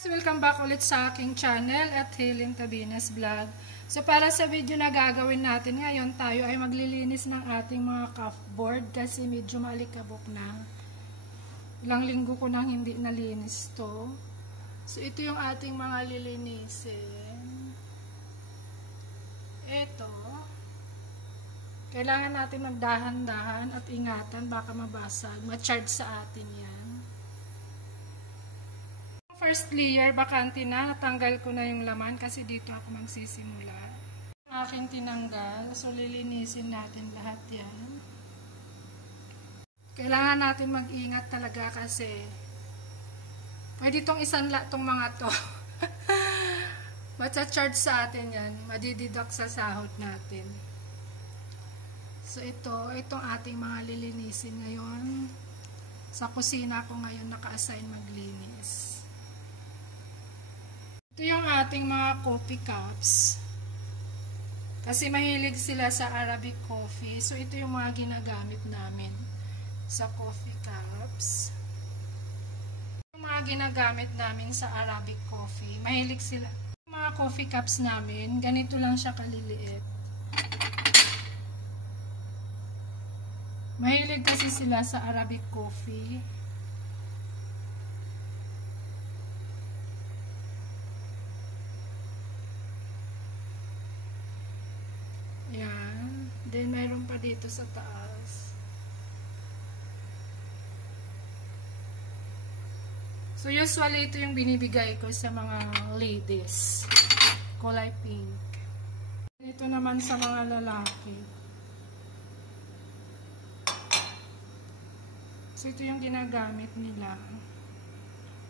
Welcome back ulit sa aking channel at Healing Tabinas Vlog. So para sa video na gagawin natin ngayon, tayo ay maglilinis ng ating mga cupboard kasi medyo maalikabok na. Ilang linggo ko nang hindi nalinis to. So ito yung ating mga lilinisin. Ito. Kailangan natin magdahan-dahan at ingatan, baka mabasag, ma-charge sa atin yan. First layer, bakante na. Natanggal ko na yung laman kasi dito ako magsisimula. Aking tinanggal. So, lilinisin natin lahat yan. Kailangan natin mag-ingat talaga kasi pwede itong isanla itong mga to. Matcha-charge sa atin yan. Madididak sa sahod natin. So, itong ating mga lilinisin ngayon. Sa kusina ko ngayon naka-assign maglinis. Ito yung ating mga coffee cups. Kasi mahilig sila sa Arabic coffee. So, ito yung mga ginagamit namin sa coffee cups. Yung mga ginagamit namin sa Arabic coffee. Mahilig sila. Yung mga coffee cups namin, ganito lang siya kaliliit. Mahilig kasi sila sa Arabic coffee. Yan. Then, mayroon pa dito sa taas. So, usually, ito yung binibigay ko sa mga ladies. Kulay pink. Ito naman sa mga lalaki. So, ito yung ginagamit nila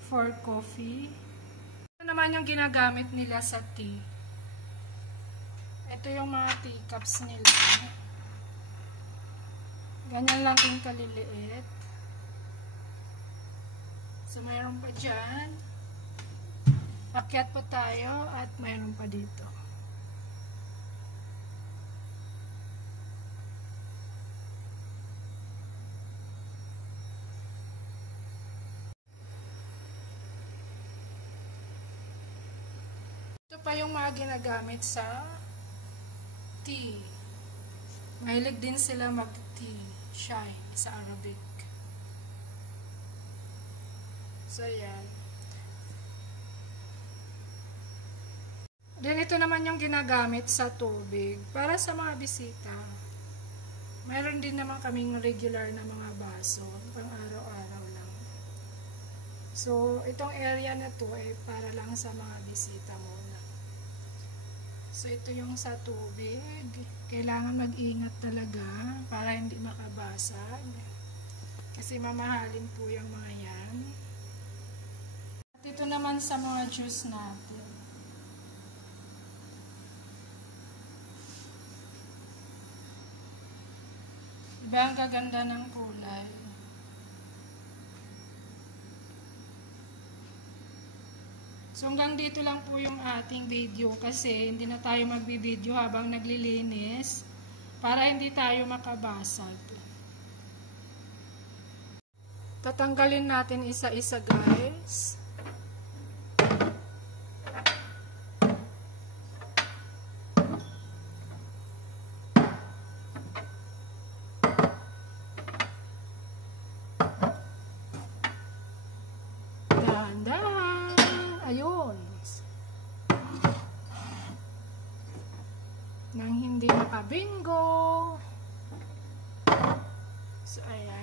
for coffee. Ito naman yung ginagamit nila sa tea. Ito yung mga teacups nila. Ganyan lang yung kaliliit. So, mayroon pa dyan. Akyat pa tayo at mayroon pa dito. Ito pa yung mga ginagamit sa tea. Mahilig din sila mag-tea. Shine sa Arabic. So, yan. Then, ito naman yung ginagamit sa tubig. Para sa mga bisita. Mayroon din naman kaming regular na mga baso. Pang araw-araw lang. So, itong area na to ay para lang sa mga bisita muna. So, ito yung sa tubig. Kailangan mag-ingat talaga para hindi makabasag. Kasi mamahalin po yung mga yan. At ito naman sa mga juice natin. Diba ang gaganda ng kulay? So, hanggang dito lang po yung ating video kasi hindi na tayo magbi-video habang naglilinis para hindi tayo makabasag. Tatanggalin natin isa-isa, guys. Dahan-dahan. Ayun. Nang hindi makabingo. So, ayan.